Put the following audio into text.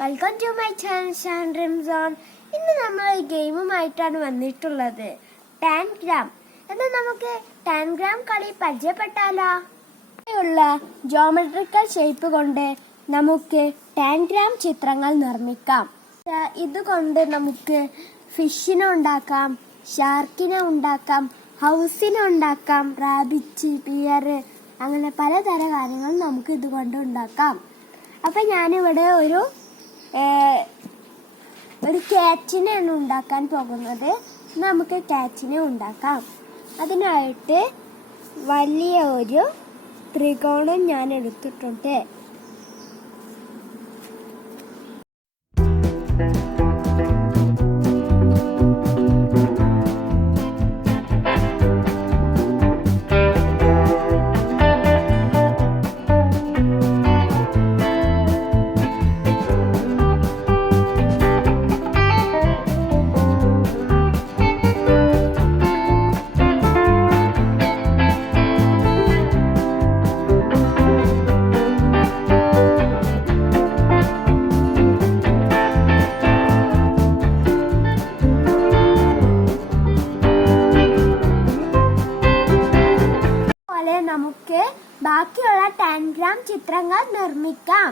Welcome to my channel Tangram. ഇന്ന് നമ്മൾ ഈ ഗെയിമുമായിട്ടാണ് വന്നിട്ടുള്ളത്. ടാൻഗ്രാം. എന്നാൽ നമുക്ക് ടാൻഗ്രാം കളി പരിചയപ്പെട്ടാലോ? ഉള്ള ജോമെട്രിക്കൽ ഷേപ്പ് കൊണ്ട് നമുക്ക് ടാൻഗ്രാം ചിത്രങ്ങൾ നിർമ്മിക്കാം. ഇതുകൊണ്ട് നമുക്ക് ഫിഷിനെ ഉണ്ടാക്കാം, ഷാർക്കിനെ ഉണ്ടാക്കാം, ഹൗസിനെ ഉണ്ടാക്കാം, റാബിറ്റ്, ഡിയർ, അങ്ങനെ പലതര കാര്യങ്ങൾ നമുക്ക് ഇതുകൊണ്ട് ഉണ്ടാക്കാം. അപ്പം ഞാനിവിടെ ഒരു ക്യാറ്റിനെയാണ് ഉണ്ടാക്കാൻ പോകുന്നത്. നമുക്ക് ക്യാറ്റിനെ ഉണ്ടാക്കാം. അതിനായിട്ട് വലിയ ഒരു ത്രികോണം ഞാൻ എടുത്തിട്ടുണ്ട്. നമുക്ക് ബാക്കിയുള്ള ടാൻഗ്രാം ചിത്രങ്ങൾ നിർമ്മിക്കാം.